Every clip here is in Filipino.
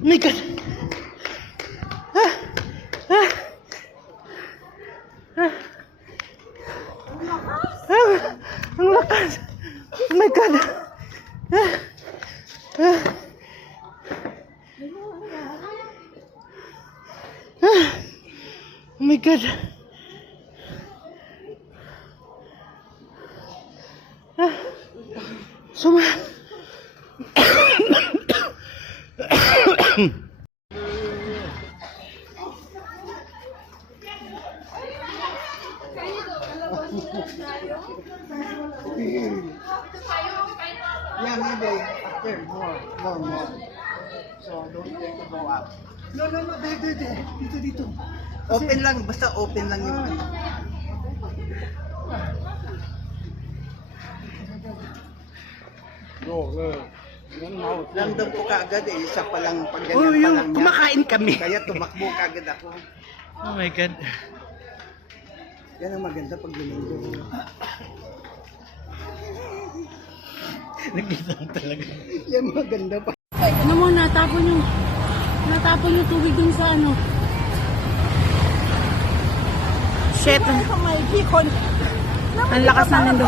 my God. Ang lakas. Oh my God. Oh my God. Suma. Yeah, maybe after more. So don't take to go up. No, dito. Open lang, basta open lang yung ano. Ramdam ko kaagad isa pa lang pag ganyan pa lang niya. Kumakain kami. Kaya tumakbo kaagad ako. Oh my God. Yan ang maganda pag lumindo. Nakita mo talaga. Yan maganda pa. Ano mo, natapon yung tubig dun sa ano. Shit. Ang lakas na nando.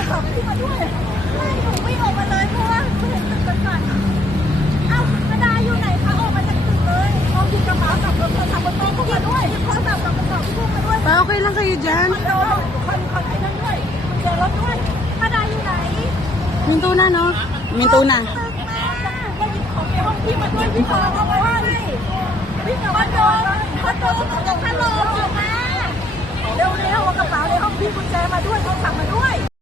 Pa, okay lang kayo dyan? Minto na, no? Minto na.พี่มาด้วยพี่ขอมาด้วยพี่มาด้วยฮัลโหลฮัลโหลมาเร็วๆเอากระเป๋าในห้องพี่กุญแจมาด้วยโทรศัพท์มาด้วย